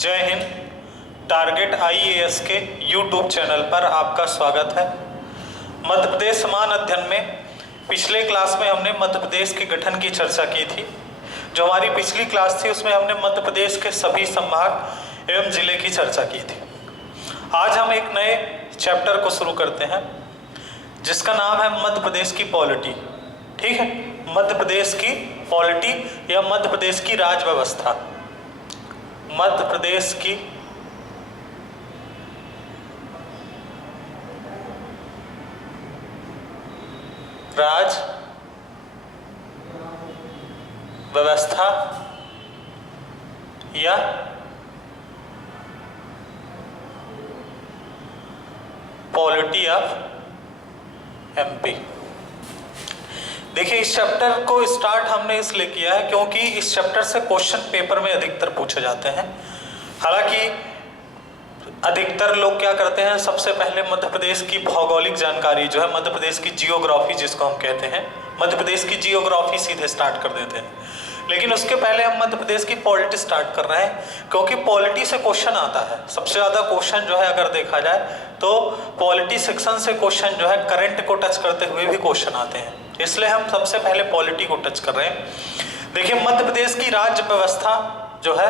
जय Hind. Target IAS के YouTube channel पर आपका स्वागत है। मध्य प्रदेश समान अध्ययन में पिछले क्लास में हमने मध्य प्रदेश के गठन की चर्चा की थी। जो हमारी पिछली क्लास थी उसमें हमने मध्य प्रदेश के सभी संभाग एवं जिले की चर्चा की थी। आज हम एक नए चैप्टर को शुरू करते हैं जिसका नाम है मध्य प्रदेश की पॉलिटी। ठीक है, मध्य प्रदेश की पॉलिटी या मध्य प्रदेश की राज व्यवस्था। मध्य प्रदेश की राज व्यवस्था या पॉलिटी ऑफ एमपी। देखिए, इस चैप्टर को स्टार्ट हमने इसलिए किया है क्योंकि इस चैप्टर से क्वेश्चन पेपर में अधिकतर पूछे जाते हैं। हालांकि अधिकतर लोग क्या करते हैं, सबसे पहले मध्य प्रदेश की भौगोलिक जानकारी जो है, मध्य प्रदेश की जियोग्राफी जिसको हम कहते हैं, मध्य प्रदेश की जियोग्राफी सीधे स्टार्ट कर देते हैं। लेकिन उसके पहले हम मध्य प्रदेश की पॉलिटी स्टार्ट कर रहे हैं क्योंकि पॉलिटी से क्वेश्चन आता है। सबसे ज़्यादा क्वेश्चन जो है अगर देखा जाए तो पॉलिटी सेक्शन से क्वेश्चन जो है करंट को टच करते हुए भी क्वेश्चन आते हैं, इसलिए हम सबसे पहले पॉलिटी को टच कर रहे हैं। देखिए, मध्य प्रदेश की राज्य व्यवस्था जो है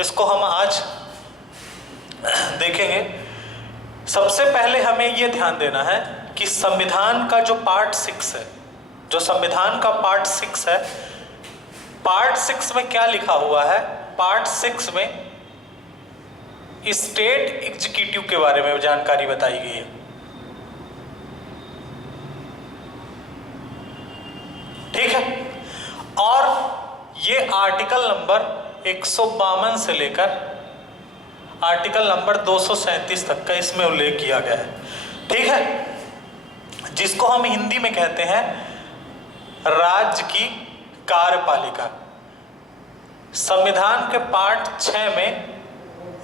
इसको हम आज देखेंगे। सबसे पहले हमें ये ध्यान देना है कि संविधान का जो पार्ट 6 है, जो संविधान का पार्ट 6 है, पार्ट 6 में क्या लिखा हुआ है। पार्ट 6 में स्टेट एग्जीक्यूटिव के बारे में जानकारी बताई गई है। ठीक है, और ये आर्टिकल नंबर 152 से लेकर आर्टिकल नंबर 237 तक का इसमें उल्लेख किया गया है। ठीक है, जिसको हम हिंदी में कहते हैं राज्य की कार्यपालिका। संविधान के पार्ट 6 में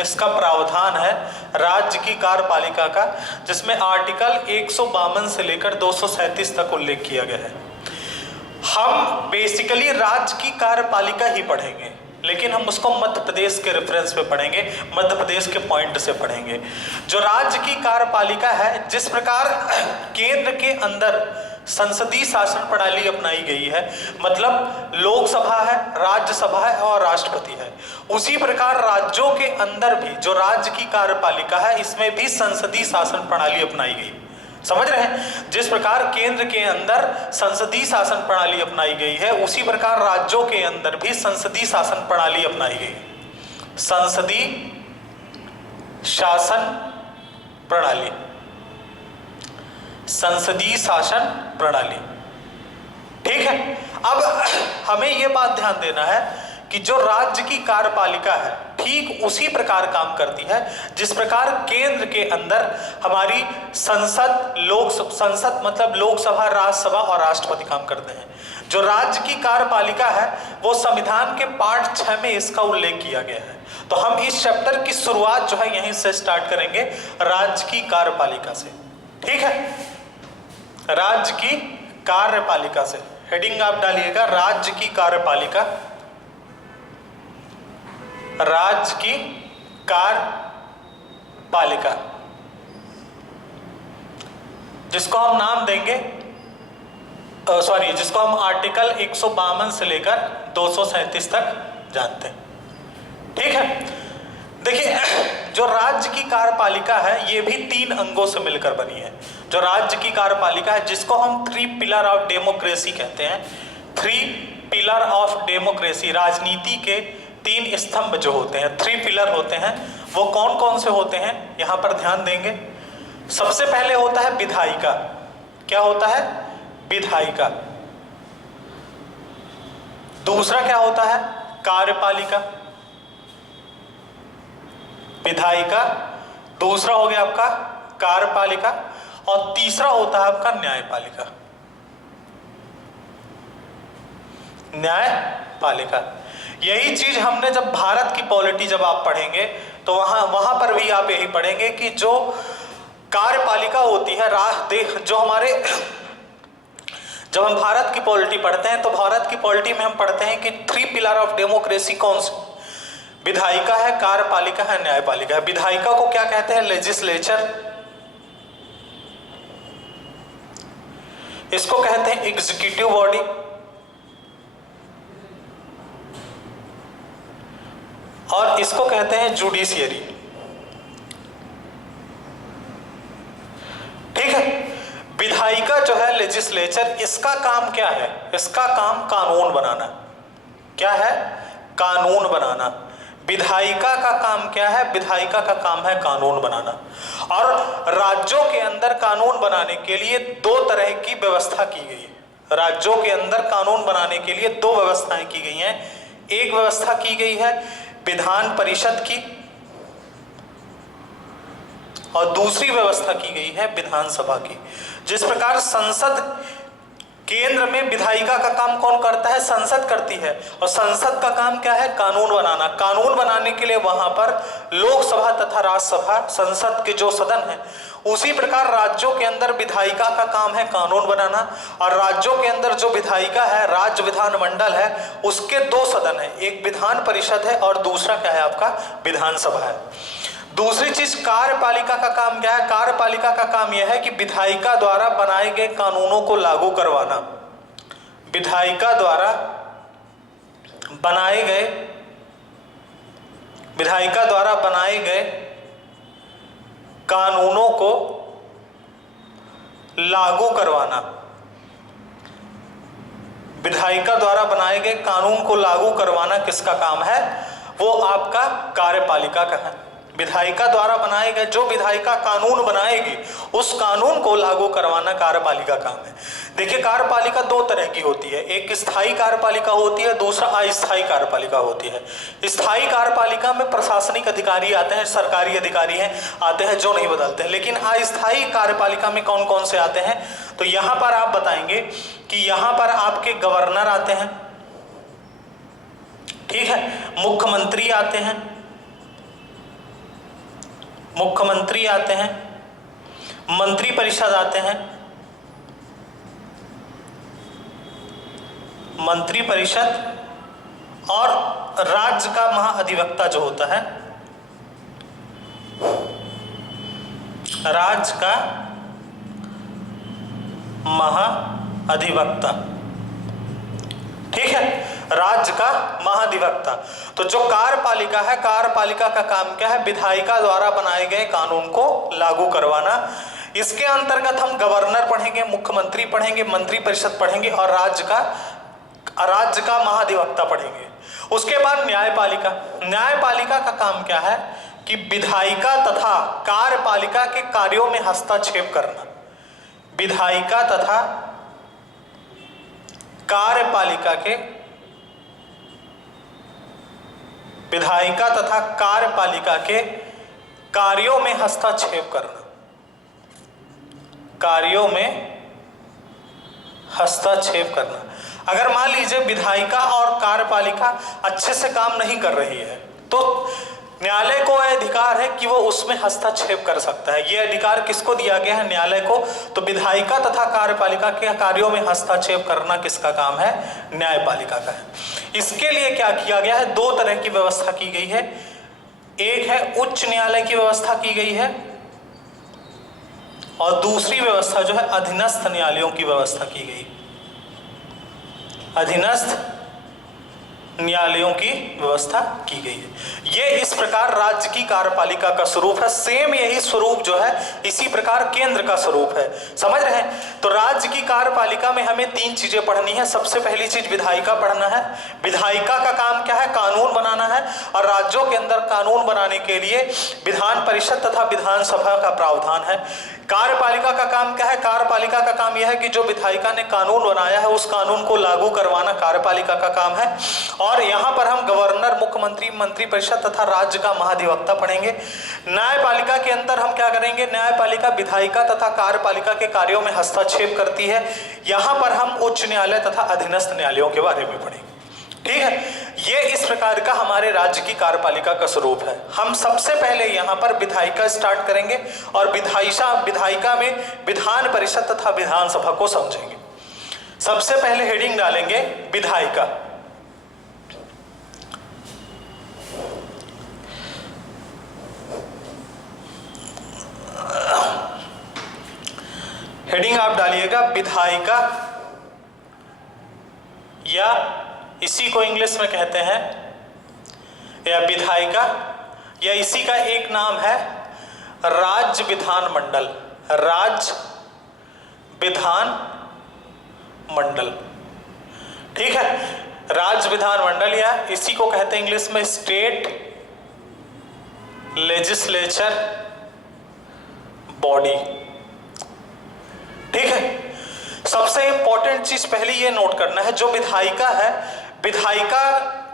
इसका प्रावधान है राज्य की कार्यपालिका का, जिसमें आर्टिकल 152 से लेकर 237 तक उल्लेख किया गया है। हम बेसिकली राज्य की कार्यपालिका ही पढ़ेंगे, लेकिन हम उसको मध्य प्रदेश के रेफरेंस पे पढ़ेंगे, मध्य प्रदेश के पॉइंट से पढ़ेंगे। जो राज्य की कार्यपालिका है, जिस प्रकार केंद्र के अंदर संसदीय शासन प्रणाली अपनाई गई है, मतलब लोकसभा है, राज्यसभा है और राष्ट्रपति है, उसी प्रकार राज्यों के अंदर भी जो राज्य की कार्यपालिका है इसमें भी संसदीय शासन प्रणाली अपनाई गई। समझ रहे हैं? जिस प्रकार केंद्र के अंदर संसदीय शासन प्रणाली अपनाई गई है, उसी प्रकार राज्यों के अंदर भी संसदीय शासन प्रणाली अपनाई गई। संसदीय शासन प्रणाली, संसदीय शासन प्रणाली। ठीक है, अब हमें यह बात ध्यान देना है कि जो राज्य की कार्यपालिका है ठीक उसी प्रकार काम करती है जिस प्रकार केंद्र के अंदर हमारी संसद मतलब लोकसभा, राज्यसभा और राष्ट्रपति काम करते हैं। जो राज्य की कार्यपालिका है वो संविधान के पार्ट 6 में इसका उल्लेख किया गया है। तो हम इस चैप्टर की शुरुआत जो है यहीं से स्टार्ट करेंगे, राज्य की कार्यपालिका से। ठीक है, राज्य की कार्यपालिका से हेडिंग आप डालिएगा, राज्य की कार्यपालिका, राज्य की कार्यपालिका, जिसको हम नाम देंगे जिसको हम आर्टिकल 152 से लेकर 237 तक जानते हैं। ठीक है, देखिए, जो राज्य की कार्यपालिका है ये भी 3 अंगों से मिलकर बनी है। जो राज्य की कार्यपालिका है जिसको हम 3 पिलर ऑफ डेमोक्रेसी कहते हैं। 3 पिलर ऑफ डेमोक्रेसी, राजनीति के 3 स्तंभ जो होते हैं, 3 पिलर होते हैं, वो कौन कौन से होते हैं यहां पर ध्यान देंगे। सबसे पहले होता है विधायिका। क्या होता है? विधायिका। दूसरा क्या होता है? कार्यपालिका। विधायिका, दूसरा हो गया आपका कार्यपालिका, और तीसरा होता है आपका न्यायपालिका। न्यायपालिका, यही चीज हमने जब भारत की पॉलिटी जब आप पढ़ेंगे तो वहां पर भी आप यही पढ़ेंगे कि जो कार्यपालिका होती है, जो हमारे जब हम भारत की पॉलिटी पढ़ते हैं तो भारत की पॉलिटी में हम पढ़ते हैं कि 3 पिलर ऑफ डेमोक्रेसी कौन से? विधायिका है, कार्यपालिका है, न्यायपालिका है। विधायिका को क्या कहते हैं? लेजिस्लेचर। इसको कहते हैं एग्जीक्यूटिव बॉडी। और इसको कहते हैं जुडिशियरी। ठीक है। विधायिका जो है लेजिस्लेचर, इसका काम क्या है? इसका काम कानून बनाना। क्या है? कानून बनाना। विधायिका का काम क्या है? विधायिका का काम है कानून बनाना। और राज्यों के अंदर कानून बनाने के लिए दो तरह की व्यवस्था की गई है। राज्यों के अंदर कानून बनाने के लिए दो व्यवस्थाएं की गई हैं। एक व्यवस्था की गई है विधान परिषद की, और दूसरी व्यवस्था की गई है विधानसभा की। जिस प्रकार संसद, केंद्र में विधायिका का काम कौन करता है? संसद करती है। और संसद का काम क्या है? कानून बनाना। कानून बनाने के लिए वहां पर लोकसभा तथा राज्यसभा, संसद के जो सदन है, उसी प्रकार राज्यों के अंदर विधायिका का काम है कानून बनाना। और राज्यों के अंदर जो विधायिका है, राज्य विधानमंडल है, उसके दो सदन है, एक विधान परिषद है और दूसरा क्या है आपका? विधानसभा है। दूसरी चीज कार्यपालिका का काम क्या है? कार्यपालिका का काम यह है कि विधायिका द्वारा बनाए गए कानूनों को लागू करवाना। विधायिका द्वारा बनाए गए कानूनों को लागू करवाना। विधायिका द्वारा बनाए गए कानून को लागू करवाना किसका काम है? वो आपका कार्यपालिका का है। विधायिका द्वारा बनाए गए, जो विधायिका कानून बनाएगी, उस कानून को लागू करवाना कार्यपालिका काम है। देखिए, कार्यपालिका दो तरह की होती है। एक स्थायी कार्यपालिका होती है, दूसरा अस्थायी कार्यपालिका होती है। स्थायी कार्यपालिका में प्रशासनिक अधिकारी आते हैं, सरकारी अधिकारी हैं आते हैं जो नहीं बदलते हैं। लेकिन अस्थायी कार्यपालिका में कौन कौन से आते हैं? तो यहां पर आप बताएंगे कि यहां पर आपके गवर्नर आते हैं, ठीक है, मुख्यमंत्री आते हैं, मंत्री परिषद आते हैं, मंत्री परिषद, और राज्य का महाअधिवक्ता जो होता है, राज्य का महाअधिवक्ता। ठीक है, राज्य का महाधिवक्ता। तो जो कार्यपालिका है, कार्यपालिका का काम क्या है? विधायिका द्वारा बनाए गए कानून को लागू करवाना। इसके अंतर्गत हम गवर्नर पढ़ेंगे, मुख्यमंत्री पढ़ेंगे, मंत्री परिषद पढ़ेंगे और राज्य का महाधिवक्ता पढ़ेंगे। उसके बाद न्यायपालिका। न्यायपालिका का काम क्या है? कि विधायिका तथा कार्यपालिका के कार्यों में हस्तक्षेप करना। विधायिका तथा कार्यपालिका के कार्यों में हस्तक्षेप करना। कार्यों में हस्तक्षेप करना। अगर मान लीजिए विधायिका और कार्यपालिका अच्छे से काम नहीं कर रही है, तो न्यायालय को यह अधिकार है कि वो उसमें हस्तक्षेप कर सकता है। यह अधिकार किसको दिया गया है? न्यायालय को। तो विधायिका तथा कार्यपालिका के कार्यों में हस्तक्षेप करना किसका काम है? न्यायपालिका का है। इसके लिए क्या किया गया है? दो तरह की व्यवस्था की गई है। एक है उच्च न्यायालय की व्यवस्था की गई है, और दूसरी व्यवस्था जो है अधीनस्थ न्यायालयों की व्यवस्था की गई। अधीनस्थ न्यायालयों की व्यवस्था की गई है। ये इस प्रकार राज्य की कार्यपालिका का स्वरूप है। सेम यही स्वरूप जो है, इसी प्रकार केंद्र का स्वरूप है। समझ रहे हैं? तो राज्य की कार्यपालिका में हमें तीन चीजें पढ़नी है। सबसे पहली चीज विधायिका पढ़ना है। विधायिका का काम क्या है? कानून बनाना है। और राज्यों के अंदर कानून बनाने के लिए विधान परिषद तथा विधानसभा का प्रावधान है। कार्यपालिका का काम क्या है? कार्यपालिका का काम यह है कि जो विधायिका ने कानून बनाया है, उस कानून को लागू करवाना कार्यपालिका का काम है। और यहाँ पर हम गवर्नर, मुख्यमंत्री, मंत्री परिषद तथा राज्य का महाधिवक्ता पढ़ेंगे। न्यायपालिका के अंदर हम क्या करेंगे? न्यायपालिका विधायिका तथा कार्यपालिका के कार्यों में हस्तक्षेप करती है। यहाँ पर हम उच्च न्यायालय तथा अधीनस्थ न्यायालयों के बारे में पढ़ेंगे। ठीक है, ये इस प्रकार का हमारे राज्य की कार्यपालिका का स्वरूप है। हम सबसे पहले यहाँ पर विधायिका स्टार्ट करेंगे और विधायिका में विधान परिषद तथा विधानसभा को समझेंगे। सबसे पहले हेडिंग डालेंगे विधायिका। हेडिंग आप डालिएगा विधायिका, या इसी को इंग्लिश में कहते हैं या विधायिका, या इसी का एक नाम है राज्य विधानमंडल। राज्य विधान मंडल, ठीक है, राज्य विधानमंडल, या इसी को कहते हैं इंग्लिश में स्टेट लेजिस्लेचर बॉडी। ठीक है, सबसे इंपॉर्टेंट चीज पहले ये नोट करना है, जो विधायिका है, विधायिका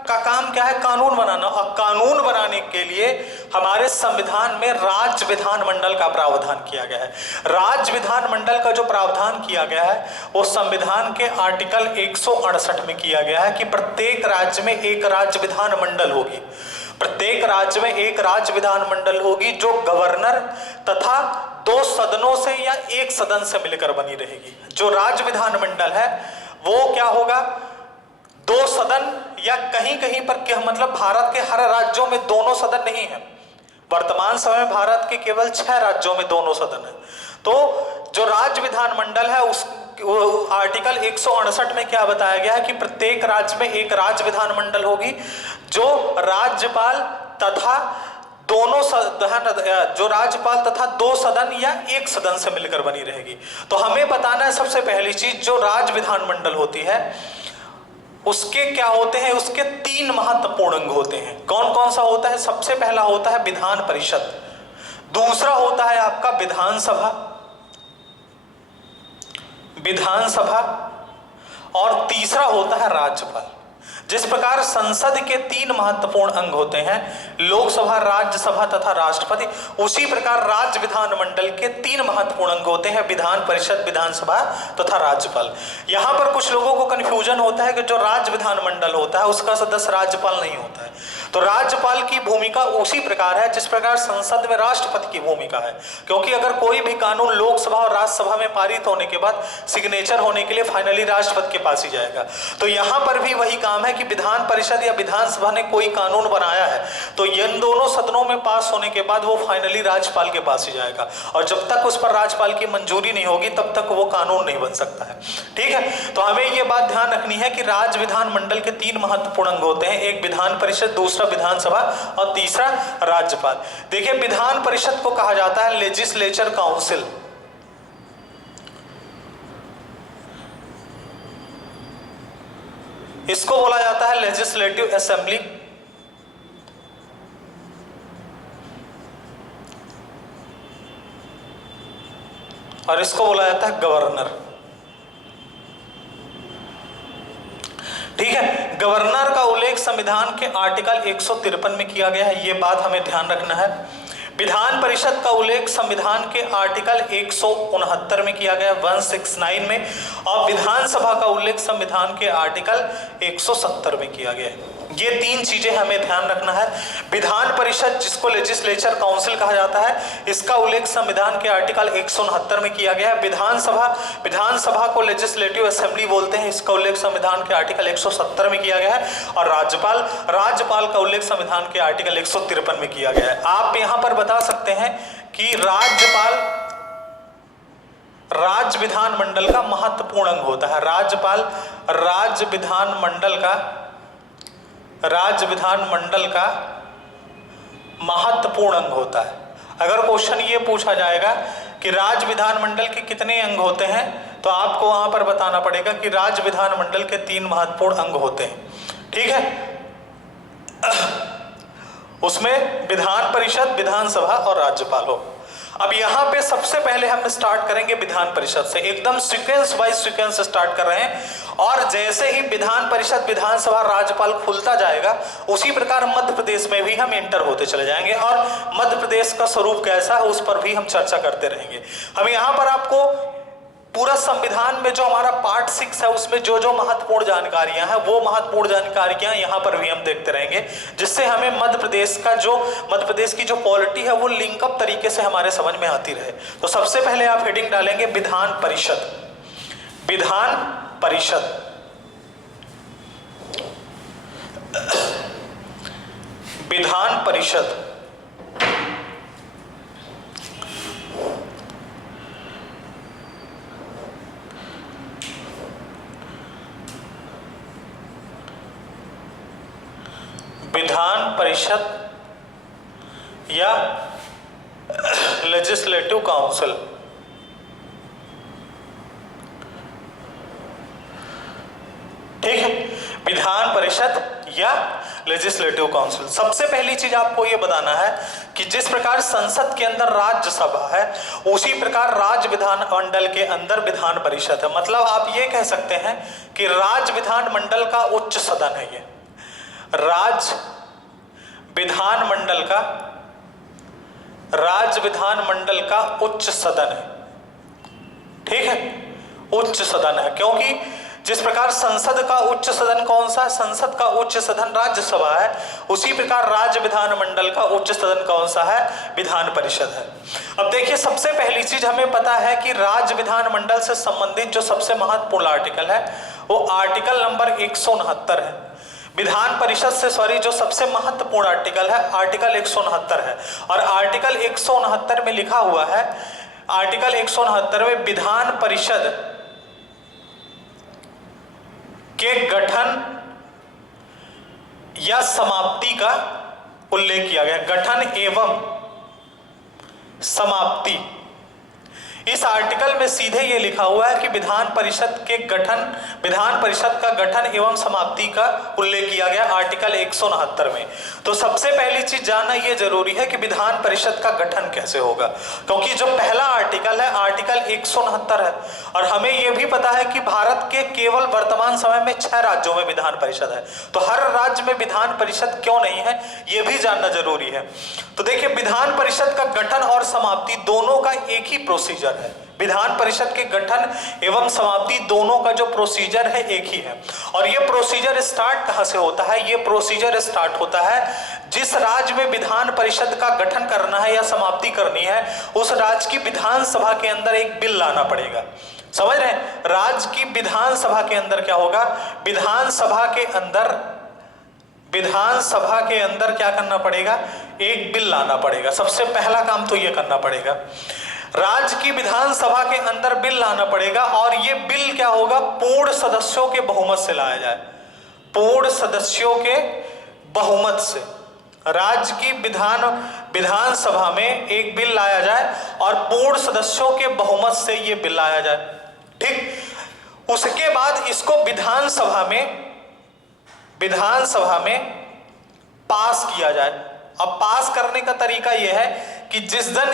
का काम क्या है? कानून बनाना। और कानून बनाने के लिए हमारे संविधान में राज्य विधानमंडल का प्रावधान किया गया है। राज्य विधानमंडल का जो प्रावधान किया गया है वो संविधान के आर्टिकल 168 में किया गया है कि प्रत्येक राज्य में एक राज्य विधानमंडल होगी। प्रत्येक राज्य में एक राज्य विधानमंडल होगी जो गवर्नर तथा 2 सदनों से या एक सदन से मिलकर बनी रहेगी। जो राज्य विधानमंडल है वो क्या होगा? 2 सदन, या कहीं कहीं पर क्या मतलब भारत के हर राज्यों में दोनों सदन नहीं है। वर्तमान समय में भारत के केवल 6 राज्यों में दोनों सदन है। तो जो राज्य विधानमंडल है उस आर्टिकल 168 में क्या बताया गया है कि प्रत्येक राज्य में एक राज्य विधानमंडल होगी जो राज्यपाल तथा दोनों सदन, जो राज्यपाल तथा 2 सदन या एक सदन से मिलकर बनी रहेगी। तो हमें बताना है सबसे पहली चीज, जो राज्य विधानमंडल होती है उसके क्या होते हैं? उसके 3 महत्वपूर्ण अंग होते हैं। कौन कौन सा होता है? सबसे पहला होता है विधान परिषद, दूसरा होता है आपका विधानसभा, विधानसभा, और तीसरा होता है राज्यपाल। जिस प्रकार संसद के 3 महत्वपूर्ण अंग होते हैं, लोकसभा, राज्यसभा तथा राष्ट्रपति, उसी प्रकार राज्य विधानमंडल के 3 महत्वपूर्ण अंग होते हैं, विधान परिषद, विधानसभा तथा राज्यपाल। यहां पर कुछ लोगों को कंफ्यूजन होता है कि जो राज्य विधानमंडल होता है उसका सदस्य राज्यपाल नहीं होता है। तो राज्यपाल की भूमिका उसी प्रकार है जिस प्रकार संसद में राष्ट्रपति की भूमिका है, क्योंकि अगर कोई भी कानून लोकसभा और राज्यसभा में पारित होने के बाद सिग्नेचर होने के लिए फाइनली राष्ट्रपति के पास ही जाएगा। तो यहां पर भी वही काम है कि विधान परिषद या विधानसभा ने कोई कानून बनाया है तो इन दोनों सदनों में पास होने के बाद वो फाइनली राज्यपाल के पास ही जाएगा, और जब तक उस पर राज्यपाल की मंजूरी नहीं होगी तब तक वो कानून नहीं बन सकता है। ठीक है, तो हमें ये बात ध्यान रखनी है कि राज्य विधानमंडल के 3 महत्वपूर्ण अंग होते हैं, एक विधान परिषद, दूसरा विधानसभा और तीसरा राज्यपाल। देखिए, विधान परिषद को कहा जाता है लेजिस्लेचर काउंसिल। इसको बोला जाता है लेजिस्लेटिव असेंबली, और इसको बोला जाता है गवर्नर। ठीक है, गवर्नर का उल्लेख संविधान के आर्टिकल 153 में किया गया है, ये बात हमें ध्यान रखना है। विधान परिषद का उल्लेख संविधान के आर्टिकल 169 में किया गया, 169 में, और विधानसभा का उल्लेख संविधान के आर्टिकल 170 में किया गया है। ये 3 चीजें हमें ध्यान रखना है। विधान परिषद, जिसको लेजिस्लेचर काउंसिल कहा जाता है, इसका उल्लेख संविधान के आर्टिकल 169 में किया गया है। विधानसभा को लेजिस्लेटिव असेंबली बोलते हैं, इसका उल्लेख संविधान के आर्टिकल 170 में किया गया है। और राज्यपाल का उल्लेख संविधान के आर्टिकल 153 में किया गया है। आप यहां पर बता सकते हैं कि राज्यपाल राज्य विधानमंडल का महत्वपूर्ण अंग होता है। राज्यपाल राज्य विधानमंडल का महत्वपूर्ण अंग होता है। अगर क्वेश्चन ये पूछा जाएगा कि राज्य विधानमंडल के कितने अंग होते हैं, तो आपको वहां पर बताना पड़ेगा कि राज्य विधानमंडल के 3 महत्वपूर्ण अंग होते हैं। ठीक है, उसमें विधान परिषद, विधानसभा और राज्यपाल हो। अब यहां पे सबसे पहले हम स्टार्ट करेंगे विधान परिषद से, एकदम सीक्वेंस वाइज सीक्वेंस स्टार्ट कर रहे हैं, और जैसे ही विधान परिषद, विधानसभा, राज्यपाल खुलता जाएगा उसी प्रकार मध्य प्रदेश में भी हम एंटर होते चले जाएंगे, और मध्य प्रदेश का स्वरूप कैसा है उस पर भी हम चर्चा करते रहेंगे। हम यहाँ पर आपको पूरा संविधान में जो हमारा पार्ट 6 है उसमें जो जो महत्वपूर्ण जानकारियां हैं वो महत्वपूर्ण जानकारियां यहाँ पर भी हम देखते रहेंगे, जिससे हमें मध्य प्रदेश की जो पॉलिटी है वो लिंकअप तरीके से हमारे समझ में आती रहे। तो सबसे पहले आप हेडिंग डालेंगे विधान परिषद। विधान परिषद, विधान परिषद विधान परिषद या लेजिस्लेटिव काउंसिल। ठीक है, विधान परिषद या लेजिस्लेटिव काउंसिल। सबसे पहली चीज आपको यह बताना है कि जिस प्रकार संसद के अंदर राज्यसभा है, उसी प्रकार राज्य विधान मंडल के अंदर विधान परिषद है। मतलब आप ये कह सकते हैं कि राज्य विधान मंडल का उच्च सदन है ये, राज्य विधान मंडल का उच्च सदन है। ठीक है, उच्च सदन है, क्योंकि जिस प्रकार संसद का उच्च सदन कौन सा? संसद का उच्च सदन राज्यसभा है, उसी प्रकार राज्य विधान मंडल का उच्च सदन कौन सा है? विधान परिषद है। अब देखिए, सबसे पहली चीज हमें पता है कि राज्य विधान मंडल से संबंधित जो सबसे महत्वपूर्ण आर्टिकल है वो आर्टिकल नंबर 169 है। विधान परिषद से जो सबसे महत्वपूर्ण आर्टिकल है आर्टिकल 169 है। और आर्टिकल 169 में लिखा हुआ है, आर्टिकल 169 में विधान परिषद के गठन या समाप्ति का उल्लेख किया गया। गठन एवं समाप्ति, इस आर्टिकल में सीधे ये लिखा हुआ है कि विधान परिषद का गठन एवं समाप्ति का उल्लेख किया गया आर्टिकल 169 में। तो सबसे पहली चीज जानना ये जरूरी है कि विधान परिषद का गठन कैसे होगा, क्योंकि जो पहला आर्टिकल है आर्टिकल 169 है। और हमें यह भी पता है कि भारत के केवल वर्तमान समय में 6 राज्यों में विधान परिषद है, तो हर राज्य में विधान परिषद क्यों नहीं है यह भी जानना जरूरी है। तो देखिए, विधान परिषद का गठन और समाप्ति दोनों का एक ही प्रोसीजर है। विधान परिषद के गठन एवं समाप्ति दोनों का जो प्रोसीजर है एक ही है। और ये प्रोसीजर स्टार्ट कहां से होता है? ये प्रोसीजर स्टार्ट होता है जिस राज्य में विधान परिषद का गठन करना है या समाप्ति करनी है, उस राज्य की विधानसभा के अंदर एक बिल लाना पड़ेगा। समझ रहे हैं? राज्य की विधानसभा के अंदर क्या होगा? विधानसभा के अंदर क्या करना पड़ेगा? एक बिल लाना पड़ेगा। सबसे पहला काम तो यह करना पड़ेगा, राज्य की विधानसभा के अंदर बिल लाना पड़ेगा। और यह बिल क्या होगा? पूर्ण सदस्यों के बहुमत से लाया जाए। पूर्ण सदस्यों के बहुमत से राज्य की विधानसभा में एक बिल लाया जाए और पूर्ण सदस्यों के बहुमत से यह बिल लाया जाए। ठीक, उसके बाद इसको विधानसभा में पास किया जाए। अब पास करने का तरीका यह है कि जिस दिन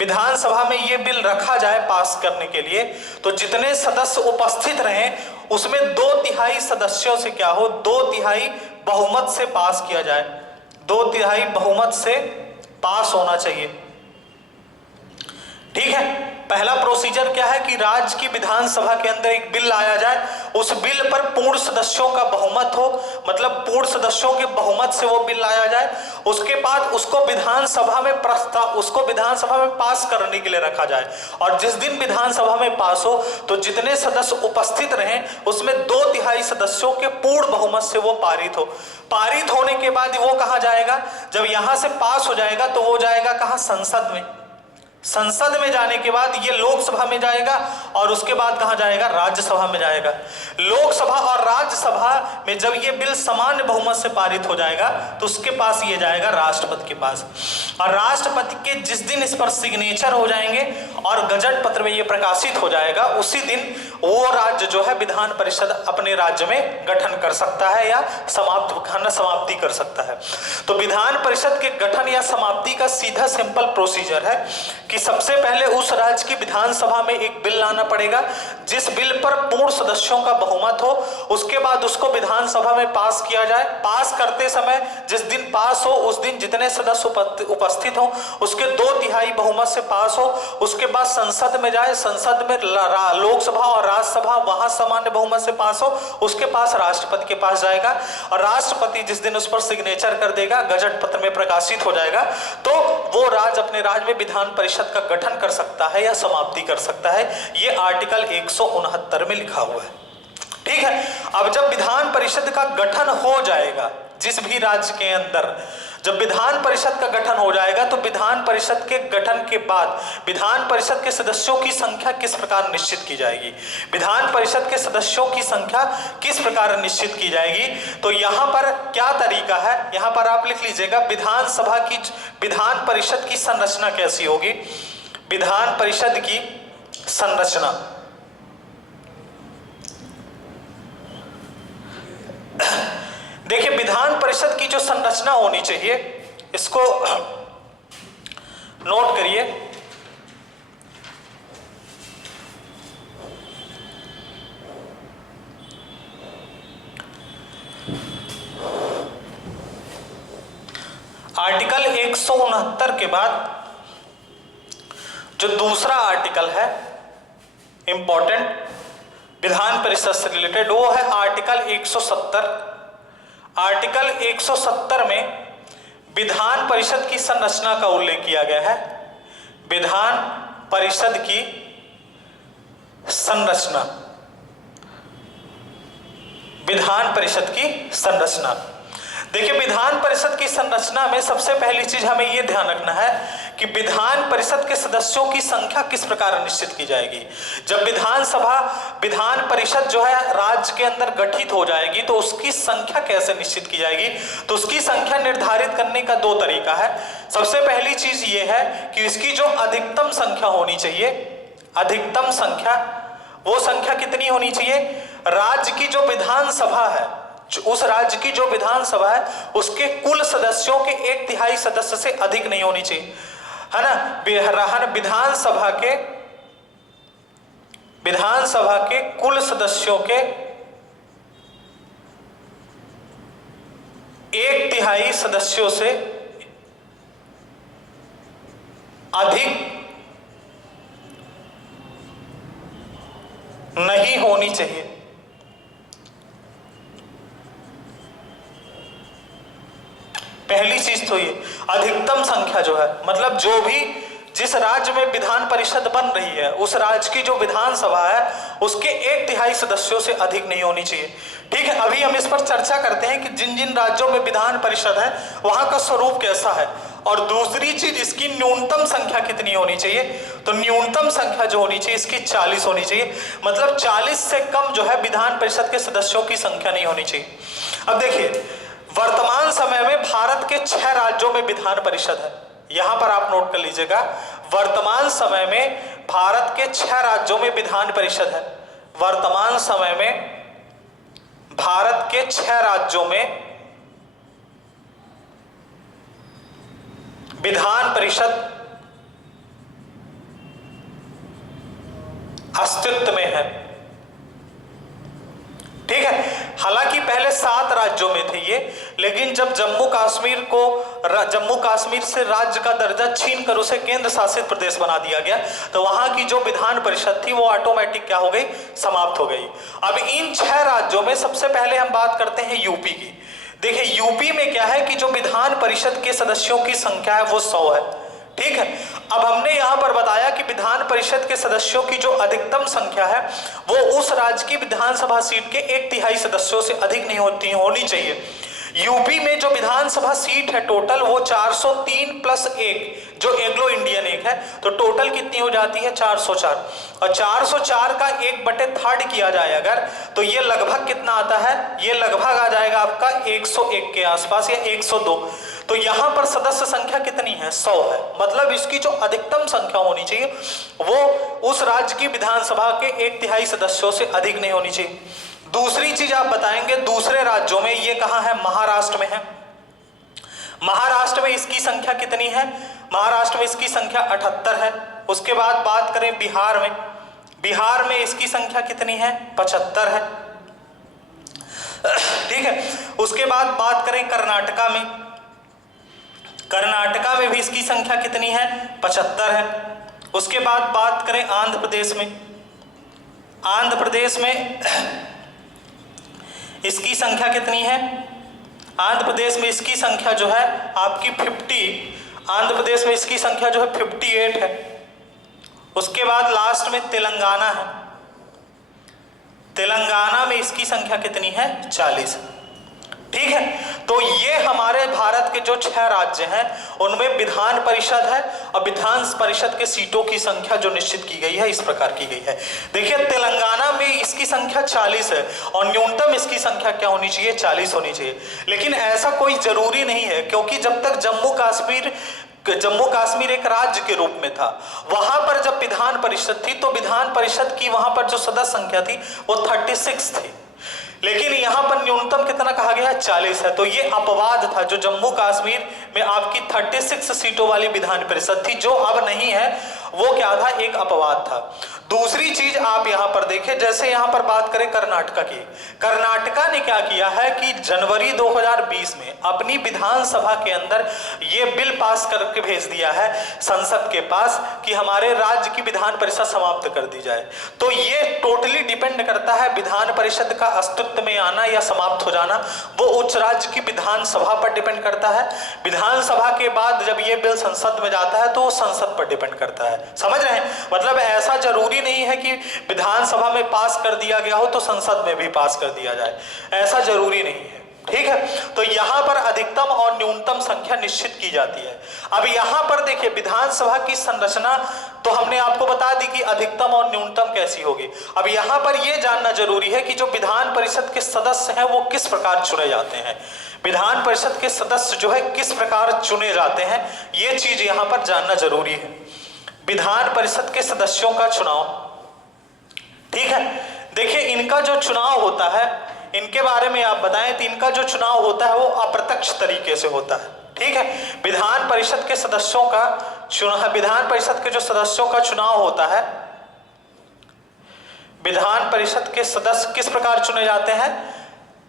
विधानसभा में यह बिल रखा जाए पास करने के लिए, तो जितने सदस्य उपस्थित रहें उसमें 2/3 सदस्यों से क्या हो? 2/3 बहुमत से पास किया जाए। 2/3 बहुमत से पास होना चाहिए। ठीक है, पहला प्रोसीजर क्या है कि राज्य की विधानसभा के अंदर एक बिल लाया जाए, उस बिल पर पूर्ण सदस्यों का बहुमत हो, मतलब पूर्ण सदस्यों के बहुमत से वो बिल लाया जाए। उसके बाद उसको विधानसभा में पास करने के लिए रखा जाए। और जिस दिन विधानसभा में पास हो तो जितने सदस्य उपस्थित रहें उसमें 2/3 सदस्यों के पूर्ण बहुमत से वो पारित हो। पारित होने के बाद वो कहा जाएगा, जब यहां से पास हो जाएगा तो वो जाएगा कहां? संसद में। संसद में जाने के बाद ये लोकसभा में जाएगा और उसके बाद कहां जाएगा? राज्यसभा में जाएगा। लोकसभा और राज्यसभा में जब ये बिल सामान्य बहुमत से पारित हो जाएगा तो उसके पास ये जाएगा राष्ट्रपति के पास। और राष्ट्रपति के जिस दिन इस पर सिग्नेचर हो जाएंगे और गजट पत्र में ये प्रकाशित हो जाएगा, उसी दिन वो राज्य जो है विधान परिषद अपने राज्य में गठन कर सकता है या समाप्ति कर सकता है। तो विधान परिषद के गठन या समाप्ति का सीधा सिंपल प्रोसीजर है कि सबसे पहले उस राज्य की विधानसभा में एक बिल लाना पड़ेगा जिस बिल पर पूर्ण सदस्यों का बहुमत हो। उसके बाद उसको विधानसभा में पास किया जाए। पास करते समय जिस दिन पास हो उस दिन जितने सदस्य उपस्थित हो उसके 2/3 बहुमत से पास हो। उसके बाद संसद में जाए, संसद में लोकसभा और राज्यसभा वहां सामान्य बहुमत से पास हो, उसके पास राष्ट्रपति के पास जाएगा और राष्ट्रपति जिस दिन उस पर सिग्नेचर कर देगा, गजट पत्र में प्रकाशित हो जाएगा, तो वो राज्य अपने राज्य में विधान परिषद का गठन कर सकता है या समाप्ति कर सकता है। ये आर्टिकल 169 में लिखा हुआ है। ठीक है, अब जब विधान परिषद का गठन हो जाएगा जिस भी राज्य के अंदर, जब विधान परिषद का गठन हो जाएगा तो विधान परिषद के गठन के बाद विधान परिषद के सदस्यों की संख्या किस प्रकार निश्चित की जाएगी, विधान परिषद के सदस्यों की संख्या किस प्रकार निश्चित की जाएगी। तो यहाँ पर क्या तरीका है, यहाँ पर आप लिख लीजिएगा विधान परिषद की संरचना कैसी होगी। विधान परिषद की संरचना, देखिए विधान परिषद की जो संरचना होनी चाहिए इसको नोट करिए। आर्टिकल 169 के बाद जो दूसरा आर्टिकल है इंपॉर्टेंट विधान परिषद से रिलेटेड, वो है आर्टिकल 170। आर्टिकल 170 में विधान परिषद की संरचना का उल्लेख किया गया है। विधान परिषद की संरचना, विधान परिषद की संरचना। देखिए विधान परिषद की संरचना में सबसे पहली चीज हमें यह ध्यान रखना है कि विधान परिषद के सदस्यों की संख्या किस प्रकार निश्चित की जाएगी। जब विधान परिषद जो है राज्य के अंदर गठित हो जाएगी तो उसकी संख्या कैसे निश्चित की जाएगी, तो उसकी संख्या निर्धारित करने का दो तरीका है। सबसे पहली चीज यह है कि इसकी जो अधिकतम संख्या होनी चाहिए, अधिकतम संख्या, वो संख्या कितनी होनी चाहिए, राज्य की जो विधानसभा है, उस राज्य की जो विधानसभा है उसके कुल सदस्यों के 1/3 सदस्य से अधिक नहीं होनी चाहिए, है ना। विधानसभा के कुल सदस्यों के 1/3 सदस्यों से अधिक नहीं होनी चाहिए। पहली चीज तो ये अधिकतम संख्या जो है, मतलब जो भी जिस राज्य में विधान परिषद बन रही है उस राज्य की जो विधानसभा है उसके 1/3 सदस्यों से अधिक नहीं होनी चाहिए। ठीक है, अभी हम इस पर चर्चा करते हैं कि जिन जिन राज्यों में विधान परिषद है वहां का स्वरूप कैसा है, और दूसरी चीज इसकी न्यूनतम संख्या कितनी होनी चाहिए। तो न्यूनतम संख्या जो होनी चाहिए इसकी 40 होनी चाहिए, मतलब 40 से कम जो है विधान परिषद के सदस्यों की संख्या नहीं होनी चाहिए। अब देखिए वर्तमान समय में भारत के 6 राज्यों में विधान परिषद है, यहां पर आप नोट कर लीजिएगा। वर्तमान समय में भारत के 6 राज्यों में विधान परिषद है। वर्तमान समय में भारत के 6 राज्यों में विधान परिषद अस्तित्व में है। ठीक है, हालांकि पहले 7 राज्यों में थे ये, लेकिन जब जम्मू कश्मीर से राज्य का दर्जा छीन कर उसे केंद्र शासित प्रदेश बना दिया गया तो वहां की जो विधान परिषद थी वो ऑटोमेटिक क्या हो गई, समाप्त हो गई। अब इन 6 राज्यों में सबसे पहले हम बात करते हैं यूपी की। देखिए यूपी में क्या है कि जो विधान परिषद के सदस्यों की संख्या है वो 100 है। ठीक है, अब हमने यहां पर बताया कि विधान परिषद के सदस्यों की जो अधिकतम संख्या है वो उस राज्य की विधानसभा सीट के 1/3 सदस्यों से अधिक नहीं होनी चाहिए। यूपी में जो विधानसभा सीट है टोटल वो 403 + 1 जो एंग्लो इंडियन एक है, तो टोटल कितनी हो जाती है 404, और 404 का 1/3 किया जाए अगर तो ये लगभग कितना आता है, ये लगभग आ जाएगा आपका 101 के आसपास या 102। तो यहां पर सदस्य संख्या कितनी है, 100 है, मतलब इसकी जो अधिकतम संख्या होनी चाहिए वो उस राज्य की विधानसभा के 1/3 सदस्यों से अधिक नहीं होनी चाहिए। दूसरी चीज आप बताएंगे दूसरे राज्यों में, ये कहां है, महाराष्ट्र में है। महाराष्ट्र में इसकी संख्या कितनी है, महाराष्ट्र में इसकी संख्या 78 है। उसके बाद बात करें बिहार में, बिहार में इसकी संख्या कितनी है, 75 है। ठीक है, उसके बाद बात करें कर्नाटका में, कर्नाटका में भी इसकी संख्या कितनी है, 75 है। उसके बाद बात करें आंध्र प्रदेश में, आंध्र प्रदेश में इसकी संख्या कितनी है, आंध्र प्रदेश में इसकी संख्या जो है आपकी 50, आंध्र प्रदेश में इसकी संख्या जो है 58 है। उसके बाद लास्ट में तेलंगाना है, तेलंगाना में इसकी संख्या कितनी है, 40। ठीक है, तो ये हमारे भारत के जो 6 राज्य हैं उनमें विधान परिषद है, और विधान परिषद के सीटों की संख्या जो निश्चित की गई है इस प्रकार की गई है। देखिए तेलंगाना में इसकी संख्या 40 है और न्यूनतम इसकी संख्या क्या होनी चाहिए, 40 होनी चाहिए। लेकिन ऐसा कोई जरूरी नहीं है, क्योंकि जब तक जम्मू कश्मीर एक राज्य के रूप में था, वहां पर जब विधान परिषद थी तो विधान परिषद की वहां पर जो सदस्य संख्या थी वो 36 थी। लेकिन यहां पर न्यूनतम कितना कहा गया है, 40 है। तो ये अपवाद था जो जम्मू कश्मीर में आपकी 36 सीटों वाली विधान परिषद थी, जो अब नहीं है, वो क्या था, एक अपवाद था। दूसरी चीज आप यहां पर देखें, जैसे यहां पर बात करें कर्नाटका की, कर्नाटका ने क्या किया है कि जनवरी 2020 में अपनी विधानसभा के अंदर ये बिल पास करके भेज दिया है संसद के पास कि हमारे राज्य की विधान परिषद समाप्त कर दी जाए। तो ये टोटली डिपेंड करता है विधान परिषद का अस्तित्व में आना या समाप्त हो जाना, वो उच्च राज्य की विधानसभा पर डिपेंड करता है। विधानसभा के बाद जब ये बिल संसद में जाता है तो वो संसद पर डिपेंड करता है। समझ रहे हैं, मतलब ऐसा जरूरी नहीं है कि विधानसभा में पास कर दिया गया हो तो संसद में भी पास कर दिया जाए, ऐसा जरूरी नहीं है। ठीक है, तो यहां पर अधिकतम और न्यूनतम संख्या निश्चित की जाती है। अब यहां पर देखिए विधानसभा की संरचना तो हमने आपको बता दी कि अधिकतम और न्यूनतम कैसी होगी। अब यहां पर यह जानना जरूरी है कि जो विधान परिषद के सदस्य हैं वो किस प्रकार चुने जाते हैं, विधान परिषद के सदस्य जो है किस प्रकार चुने जाते हैं, यह चीज यहां पर जानना जरूरी है। विधान परिषद के सदस्यों का चुनाव, ठीक है, देखिए इनका जो चुनाव होता है, इनके बारे में आप बताएं तो इनका जो चुनाव होता है वो अप्रत्यक्ष तरीके से होता है। ठीक है, विधान परिषद के सदस्यों का चुनाव, विधान परिषद के जो सदस्यों का चुनाव होता है, विधान परिषद के सदस्य किस प्रकार चुने जाते हैं,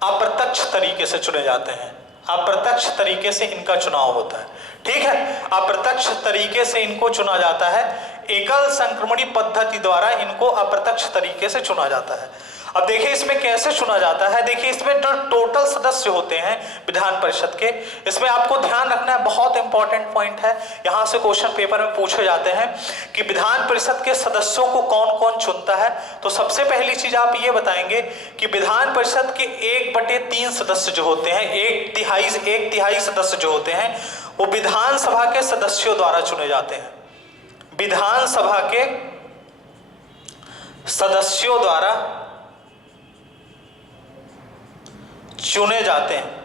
अप्रत्यक्ष तरीके से चुने जाते हैं। अप्रत्यक्ष तरीके से इनका चुनाव होता है। ठीक है, अप्रत्यक्ष तरीके से इनको चुना जाता है, एकल संक्रमणी पद्धति द्वारा इनको अप्रत्यक्ष तरीके से चुना जाता है। अब देखिए इसमें कैसे चुना जाता है, देखिए इसमें जो टोटल सदस्य होते हैं विधान परिषद के, इसमें आपको ध्यान रखना है, बहुत इंपॉर्टेंट पॉइंट है, यहां से क्वेश्चन पेपर में पूछे जाते हैं कि विधान परिषद के सदस्यों को कौन कौन चुनता है। तो सबसे पहली चीज आप ये बताएंगे कि विधान परिषद के 1/3 सदस्य जो होते हैं, एक तिहाई सदस्य जो होते हैं, वो विधानसभा के सदस्यों द्वारा चुने जाते हैं। विधानसभा के सदस्यों द्वारा चुने जाते हैं,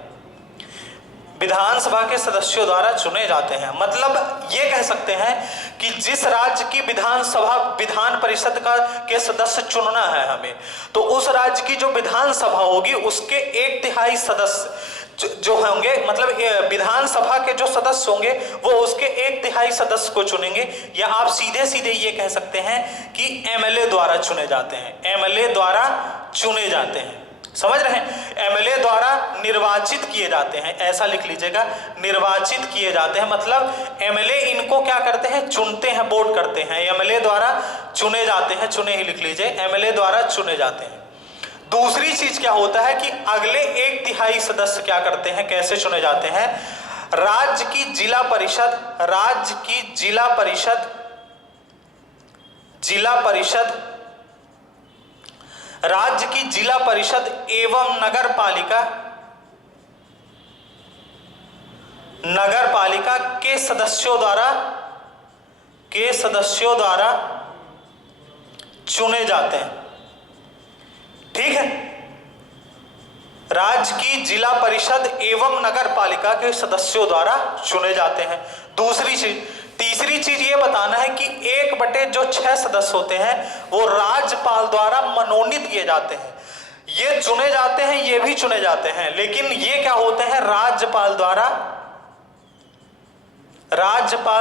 विधानसभा के सदस्यों द्वारा चुने जाते हैं। मतलब ये कह सकते हैं कि जिस राज्य की विधानसभा विधान परिषद के सदस्य चुनना है हमें, तो उस राज्य की जो विधानसभा होगी उसके 1/3 सदस्य जो होंगे, मतलब विधानसभा के जो सदस्य होंगे वो उसके 1/3 सदस्य को चुनेंगे। या आप सीधे सीधे ये कह सकते हैं कि एमएलए द्वारा चुने जाते हैं, एमएलए द्वारा चुने जाते हैं। समझ रहे हैं, एमएलए द्वारा निर्वाचित किए जाते हैं, ऐसा लिख लीजिएगा, निर्वाचित किए जाते हैं। मतलब एमएलए इनको क्या करते हैं, चुनते हैं, वोट करते हैं, एमएलए द्वारा चुने जाते हैं, चुने ही लिख लीजिए, एमएलए द्वारा चुने जाते हैं। दूसरी चीज क्या होता है कि अगले 1/3 सदस्य क्या करते हैं, कैसे चुने जाते हैं, राज्य की जिला परिषद, राज्य की जिला परिषद, राज्य की जिला परिषद एवं नगर पालिका के सदस्यों द्वारा चुने जाते हैं। ठीक है, राज्य की जिला परिषद एवं नगर पालिका के सदस्यों द्वारा चुने जाते हैं। दूसरी चीज, तीसरी चीज ये बताना है कि 1/6 सदस्य होते हैं वो राज्यपाल द्वारा मनोनीत किए जाते हैं। ये चुने जाते हैं, ये भी चुने जाते हैं, लेकिन ये क्या होते हैं, राज्यपाल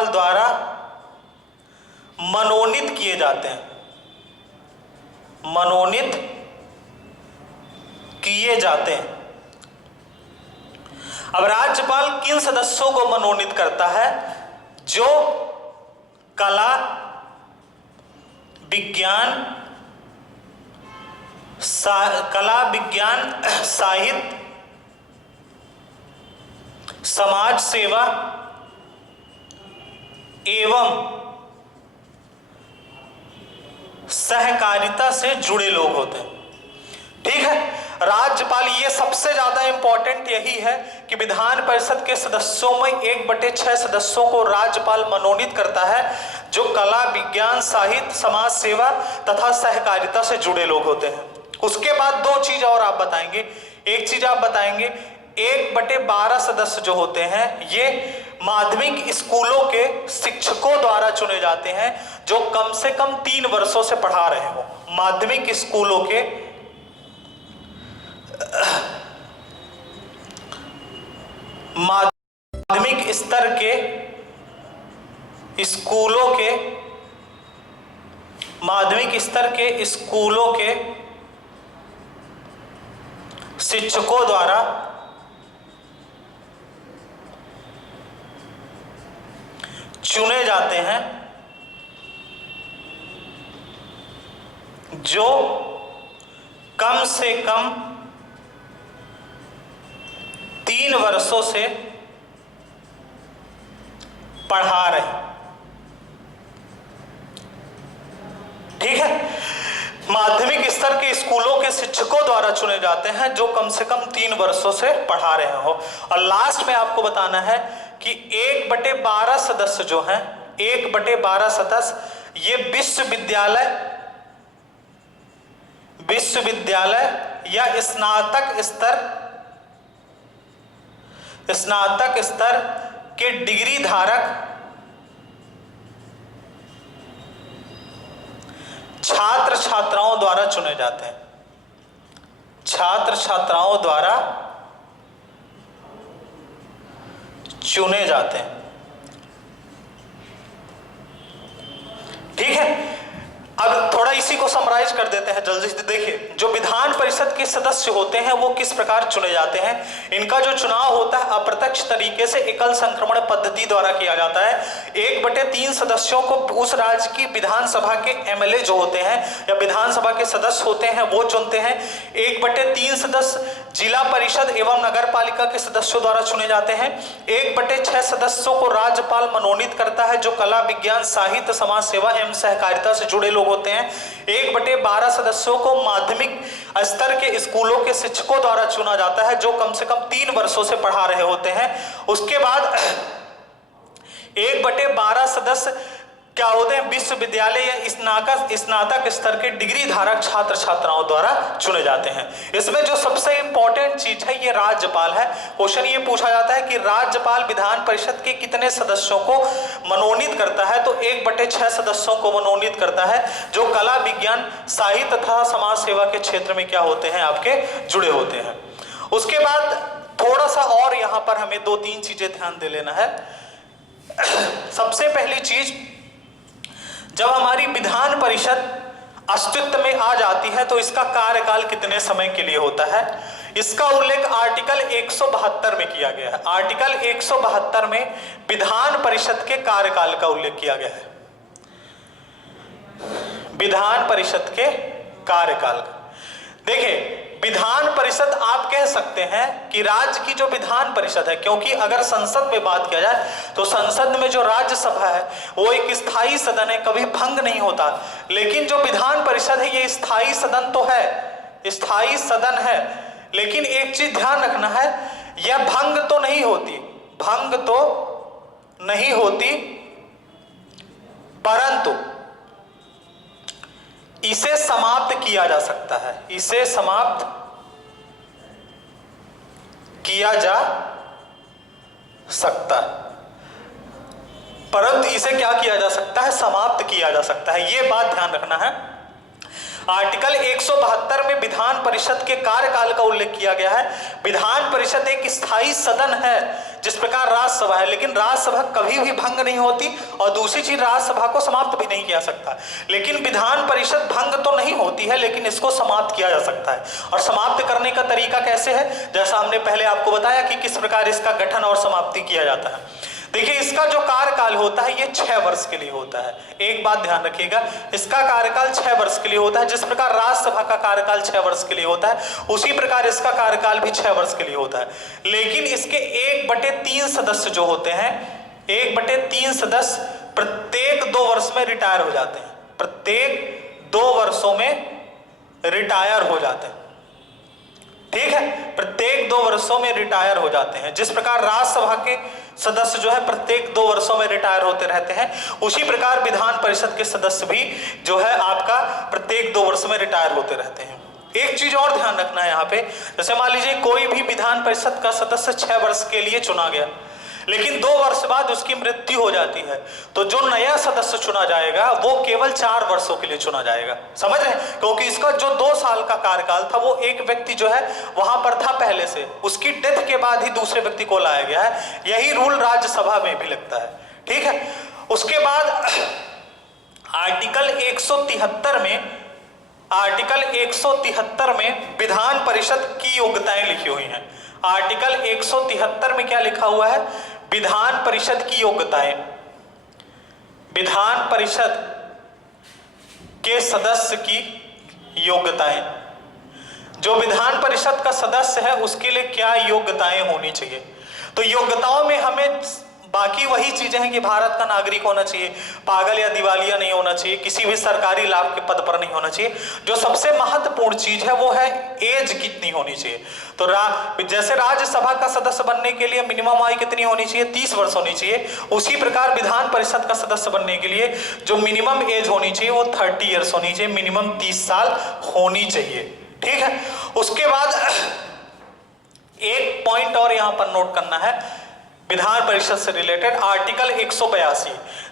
द्वारा मनोनीत किए जाते हैं, मनोनीत किए जाते हैं। अब राज्यपाल किन सदस्यों को मनोनीत करता है, जो कला, विज्ञान, साहित्य, समाज सेवा एवं सहकारिता से जुड़े लोग होते हैं। ठीक है, राज्यपाल, ये सबसे ज्यादा इंपॉर्टेंट यही है कि विधान परिषद के सदस्यों में 1/6 सदस्यों को राज्यपाल मनोनीत करता है जो कला, विज्ञान, साहित्य, समाज सेवा तथा सहकारिता से जुड़े लोग होते हैं। उसके बाद दो चीज और आप बताएंगे। एक चीज आप बताएंगे, 1/12 सदस्य जो होते हैं ये माध्यमिक स्कूलों के शिक्षकों द्वारा चुने जाते हैं जो कम से कम 3 वर्षों से पढ़ा रहे हो। माध्यमिक स्कूलों के माध्यमिक स्तर के स्कूलों के माध्यमिक स्तर के स्कूलों के शिक्षकों द्वारा चुने जाते हैं जो कम से कम 3 वर्षों से पढ़ा रहे। ठीक है, माध्यमिक स्तर के स्कूलों के शिक्षकों द्वारा चुने जाते हैं जो कम से कम 3 वर्षों से पढ़ा रहे हो। और लास्ट में आपको बताना है कि 1/12 सदस्य जो हैं, 1/12 सदस्य ये विश्वविद्यालय या स्नातक स्तर के डिग्री धारक छात्र छात्राओं द्वारा चुने जाते हैं। छात्र छात्राओं द्वारा चुने जाते हैं। ठीक है, अब थोड़ा इसी को समराइज कर देते हैं जल्दी से। देखिए, जो विधान परिषद के सदस्य होते हैं वो किस प्रकार चुने जाते हैं। इनका जो चुनाव होता है अप्रत्यक्ष तरीके से एकल संक्रमण पद्धति द्वारा किया जाता है। 1/3 सदस्यों को उस राज्य की विधानसभा के एमएलए जो होते हैं या विधानसभा के सदस्य होते हैं वो चुनते हैं। 1/3 सदस्य जिला परिषद एवं नगर पालिका के सदस्यों द्वारा चुने जाते हैं। 1/6 सदस्यों को राज्यपाल मनोनीत करता है जो कला, विज्ञान, साहित्य, समाज सेवा एवं सहकारिता से जुड़े लोग होते हैं। 1/12 सदस्यों को माध्यमिक स्तर के स्कूलों के शिक्षकों द्वारा चुना जाता है जो कम से कम 3 वर्षों से पढ़ा रहे होते हैं। उसके बाद 1/12 सदस्य क्या होते हैं, विश्वविद्यालय या स्नातक स्तर के डिग्री धारक छात्र छात्राओं द्वारा चुने जाते हैं। इसमें जो सबसे इंपॉर्टेंट चीज है ये राज्यपाल है। क्वेश्चन ये पूछा जाता है कि राज्यपाल विधान परिषद के कितने सदस्यों को मनोनीत करता है, तो 1/6 सदस्यों को मनोनीत करता है जो कला, विज्ञान, साहित्य तथा समाज सेवा के क्षेत्र में क्या होते हैं, आपके जुड़े होते हैं। उसके बाद थोड़ा सा और यहां पर हमें 2-3 चीजें ध्यान दे लेना है। सबसे पहली चीज, जब हमारी विधान परिषद अस्तित्व में आ जाती है तो इसका कार्यकाल कितने समय के लिए होता है, इसका उल्लेख आर्टिकल 172 में किया गया है। आर्टिकल 172 में विधान परिषद के कार्यकाल का उल्लेख किया गया है। विधान परिषद के कार्यकाल का देखिए, विधान परिषद आप कह सकते हैं कि राज्य की जो विधान परिषद है, क्योंकि अगर संसद में बात किया जाए तो संसद में जो राज्यसभा है वो एक स्थायी सदन है, कभी भंग नहीं होता। लेकिन जो विधान परिषद है ये स्थायी सदन तो है, स्थायी सदन है, लेकिन एक चीज ध्यान रखना है, यह भंग तो नहीं होती, परंतु इसे समाप्त किया जा सकता है, इसे समाप्त किया जा सकता है, परंतु इसे क्या किया जा सकता है, समाप्त किया जा सकता है। यह बात ध्यान रखना है। आर्टिकल 172 में विधान परिषद के कार्यकाल का उल्लेख किया गया है। विधान परिषद एक स्थायी सदन है जिस प्रकार राज्यसभा है, लेकिन राज्यसभा कभी भी भंग नहीं होती, और दूसरी चीज राज्यसभा को समाप्त भी नहीं किया सकता। लेकिन विधान परिषद भंग तो नहीं होती है, लेकिन इसको समाप्त किया जा सकता है। और समाप्त करने का तरीका कैसे है, जैसा हमने पहले आपको बताया कि किस प्रकार इसका गठन और समाप्ति किया जाता है। देखिए, इसका जो कार्यकाल होता है ये 6 वर्ष के लिए होता है। एक बात ध्यान रखिएगा, इसका कार्यकाल 6 वर्ष के लिए होता है। जिस प्रकार राज्यसभा का कार्यकाल 6 वर्ष के लिए होता है, उसी प्रकार इसका कार्यकाल भी 6 वर्ष के लिए होता है। लेकिन इसके 1/3 सदस्य जो होते हैं, 1/3 सदस्य प्रत्येक 2 वर्ष में रिटायर हो जाते हैं, प्रत्येक 2 वर्षों में रिटायर हो जाते हैं। ठीक है, प्रत्येक 2 वर्षों में रिटायर हो जाते हैं। जिस प्रकार राज्यसभा के सदस्य जो है प्रत्येक 2 वर्षों में रिटायर होते रहते हैं, उसी प्रकार विधान परिषद के सदस्य भी जो है आपका प्रत्येक 2 वर्ष में रिटायर होते रहते हैं। एक चीज और ध्यान रखना है यहाँ पे, जैसे मान लीजिए कोई भी विधान परिषद का सदस्य 6 वर्ष के लिए चुना गया, लेकिन 2 वर्ष बाद उसकी मृत्यु हो जाती है, तो जो नया सदस्य चुना जाएगा वो केवल 4 वर्षों के लिए चुना जाएगा। समझ रहे हैं? क्योंकि इसका जो 2 साल का कार्यकाल था वो एक व्यक्ति जो है वहां पर था पहले से, उसकी डेथ के बाद ही दूसरे व्यक्ति को लाया गया है। यही रूल राज्यसभा में भी लगता है। ठीक है, उसके बाद आर्टिकल 173 में विधान परिषद की योग्यताएं लिखी हुई हैं। आर्टिकल 173 में क्या लिखा हुआ है? विधान परिषद की योग्यताएं। विधान परिषद के सदस्य की योग्यताएं, जो विधान परिषद का सदस्य है उसके लिए क्या योग्यताएं होनी चाहिए। तो योग्यताओं में हमें बाकी वही चीजें हैं कि भारत का नागरिक होना चाहिए, पागल या दिवालिया नहीं होना चाहिए, किसी भी सरकारी लाभ के पद पर नहीं होना चाहिए। जो सबसे महत्वपूर्ण चीज है वो है एज कितनी होनी चाहिए। तो जैसे राज्यसभा का सदस्य बनने के लिए मिनिमम आयु कितनी होनी चाहिए? 30 वर्ष होनी चाहिए। उसी प्रकार विधान परिषद का सदस्य बनने के लिए जो मिनिमम एज होनी चाहिए वो 30 ईयर्स होनी चाहिए, मिनिमम 30 साल होनी चाहिए। ठीक है, उसके बाद एक पॉइंट और यहां पर नोट करना है विधान परिषद से रिलेटेड, आर्टिकल 182।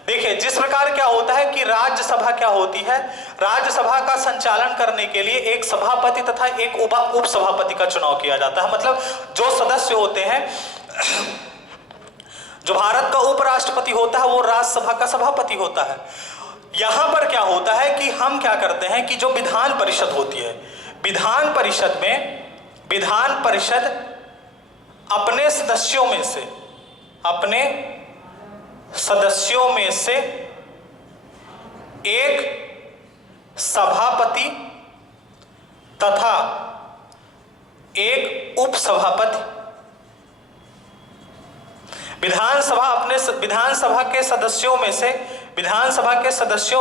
देखिए, जिस प्रकार क्या होता है कि राज्यसभा क्या होती है, राज्यसभा का संचालन करने के लिए एक सभापति तथा एक उपसभापति का चुनाव किया जाता है। मतलब जो सदस्य होते हैं, जो भारत का उपराष्ट्रपति होता है वो राज्यसभा का सभापति होता है। यहां पर क्या होता है कि हम क्या करते हैं कि जो विधान परिषद होती है, विधान परिषद अपने सदस्यों में से एक सभापति तथा एक उपसभापति, विधानसभा के सदस्यों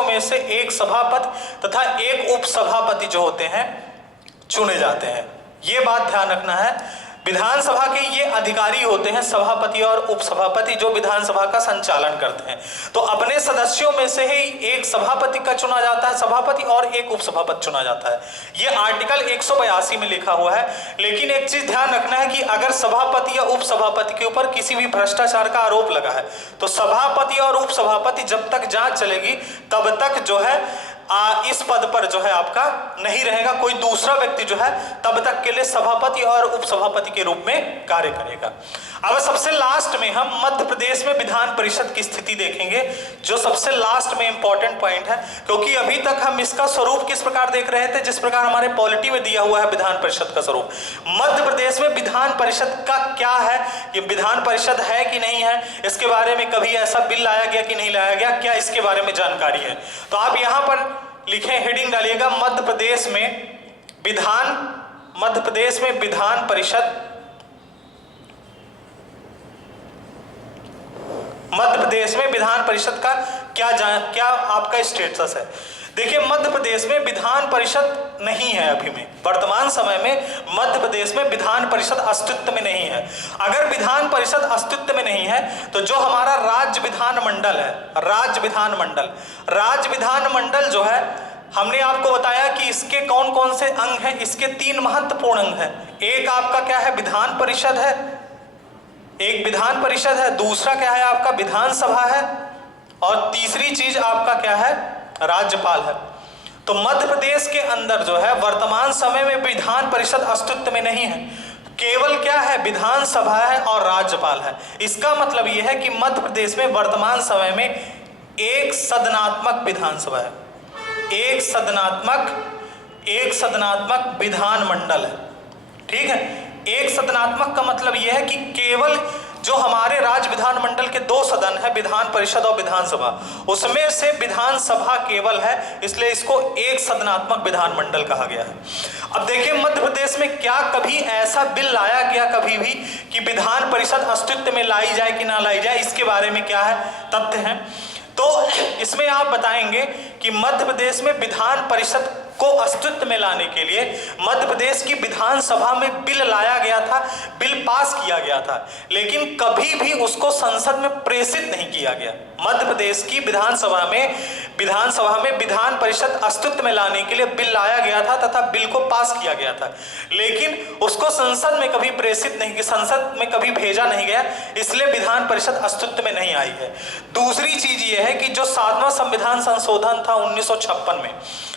में से एक सभापति तथा एक उपसभापति जो होते हैं चुने जाते हैं। ये बात ध्यान रखना है। विधानसभा के ये अधिकारी होते हैं सभापति और उपसभापति, जो विधानसभा का संचालन करते हैं। तो अपने सदस्यों में से ही एक सभापति का चुना जाता है, सभापति, और एक उपसभापति चुना जाता है। ये आर्टिकल 182 में लिखा हुआ है। लेकिन एक चीज ध्यान रखना है कि अगर सभापति या उपसभापति के ऊपर किसी भी भ्रष्टाचार का आरोप लगा है तो सभापति और उपसभापति जब तक जांच चलेगी तब तक जो है इस पद पर जो है आपका नहीं रहेगा। कोई दूसरा व्यक्ति जो है तब तक के लिए सभापति और उपसभापति के रूप में कार्य करेगा। अब सबसे लास्ट में हम मध्य प्रदेश में विधान परिषद की स्थिति देखेंगे, जो सबसे लास्ट में इंपॉर्टेंट पॉइंट है, क्योंकि अभी तक हम इसका स्वरूप किस प्रकार देख रहे थे, जिस प्रकार हमारे पॉलिटी में दिया हुआ है विधान परिषद का स्वरूप। मध्य प्रदेश में विधान परिषद का क्या है, ये विधान परिषद है कि नहीं है, इसके बारे में कभी ऐसा बिल लाया गया कि नहीं लाया गया, क्या इसके बारे में जानकारी है। तो आप यहाँ पर लिखें, हेडिंग डालिएगा, मध्य प्रदेश में विधान परिषद, मध्य प्रदेश में विधान परिषद का क्या आपका स्टेटस है। देखिए, मध्य प्रदेश में विधान परिषद नहीं है अभी में, वर्तमान समय में मध्य प्रदेश में विधान परिषद अस्तित्व में नहीं है। अगर विधान परिषद अस्तित्व में नहीं है तो जो हमारा राज्य विधानमंडल है, राज्य विधानमंडल जो है, हमने आपको बताया कि इसके कौन कौन से अंग हैं। इसके 3 महत्वपूर्ण अंग हैं। एक आपका क्या है, विधान परिषद है, एक विधान परिषद है, दूसरा क्या है आपका विधानसभा है, और तीसरी चीज आपका क्या है, राज्यपाल है। तो मध्य प्रदेश के अंदर जो है वर्तमान समय में विधान परिषद अस्तित्व में नहीं है, केवल क्या है, विधानसभा है और राज्यपाल है। इसका मतलब यह है कि मध्य प्रदेश में वर्तमान समय में एक सदनात्मक विधानसभा है, एक सदनात्मक विधानमंडल है। ठीक है, एक सदनात्मक का मतलब यह है कि केवल जो हमारे राज्य विधानमंडल के 2 सदन है, विधान परिषद और विधानसभा, उसमें से विधानसभा केवल है, इसलिए इसको एक सदनात्मक विधानमंडल कहा गया है। अब देखिए, मध्य प्रदेश में क्या कभी ऐसा बिल लाया गया कभी भी कि विधान परिषद अस्तित्व में लाई जाए कि ना लाई जाए, इसके बारे में क्या है, तथ्य है। तो इसमें आप बताएंगे कि मध्य प्रदेश में विधान परिषद को अस्तित्व में लाने के लिए मध्य प्रदेश की विधानसभा में बिल लाया गया था, बिल पास किया गया था, लेकिन कभी भी उसको संसद में प्रेषित नहीं किया गया। मध्य प्रदेश की विधानसभा में विधान परिषद अस्तित्व में लाने के लिए बिल लाया गया था तथा बिल को पास किया गया था, लेकिन उसको संसद में कभी प्रेषित नहीं किया, संसद में कभी भेजा नहीं गया, इसलिए विधान परिषद अस्तित्व में नहीं आई है। दूसरी चीज ये है कि जो 7वां संविधान संशोधन था 1956 में,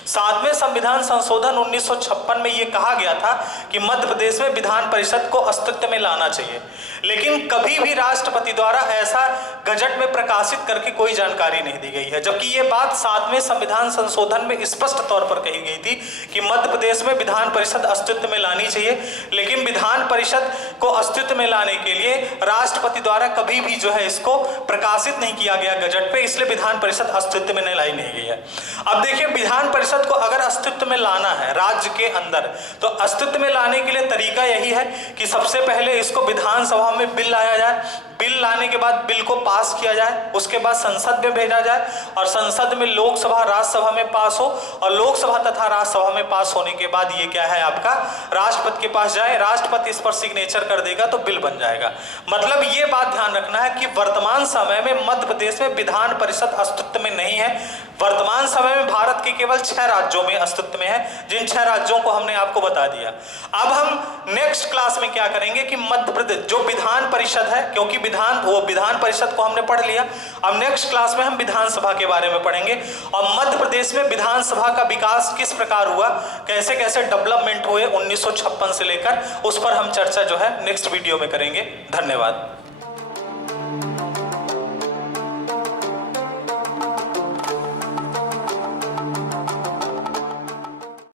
7वें संविधान संशोधन 1956 में यह कहा गया था कि मध्य प्रदेश में विधान परिषद को अस्तित्व में लाना चाहिए, लेकिन कभी भी राष्ट्रपति द्वारा ऐसा गजट में प्रकाशित करके कोई जानकारी नहीं दी गई है। जबकि ये बात 7वें संविधान संशोधन में स्पष्ट तौर पर कही गई थी कि मध्य प्रदेश में विधान परिषद अस्तित्व में लानी चाहिए, लेकिन विधान परिषद को अस्तित्व में लाने के लिए राष्ट्रपति द्वारा कभी भी जो है इसको प्रकाशित नहीं किया गया गजट पे, इसलिए विधान परिषद अस्तित्व में नहीं लाई नहीं गई है। अब देखिए, विधान परिषद को अगर अस्तित्व में लाना है राज्य के अंदर, तो अस्तित्व में लाने के लिए तरीका यही है कि सबसे पहले इसको विधानसभा में बिल लाया जाए, बिल लाने के बाद बिल को पास किया जाए, उसके बाद संसद में भेजा जाए और संसद में लोकसभा राज्यसभा में पास हो, और लोकसभा तथा राज्यसभा में पास होने के बाद ये क्या है आपका राष्ट्रपति के पास जाए, राष्ट्रपति इस पर सिग्नेचर कर देगा तो बिल बन जाएगा। मतलब ये बात ध्यान रखना है कि वर्तमान समय में मध्य प्रदेश में विधान परिषद अस्तित्व में नहीं है। वर्तमान समय में भारत के केवल 6 राज्यों में अस्तित्व में है, जिन 6 राज्यों को हमने आपको बता दिया। अब हम नेक्स्ट क्लास में क्या करेंगे कि मध्य प्रदेश जो विधान परिषद है, क्योंकि विधान परिषद को हमने पढ़ लिया, अब नेक्स्ट क्लास में हम विधानसभा के बारे में पढ़ेंगे और मध्य प्रदेश में विधानसभा का विकास किस प्रकार हुआ, कैसे कैसे डेवलपमेंट हुए 1956 से लेकर, उस पर हम चर्चा जो है नेक्स्ट वीडियो में करेंगे। धन्यवाद।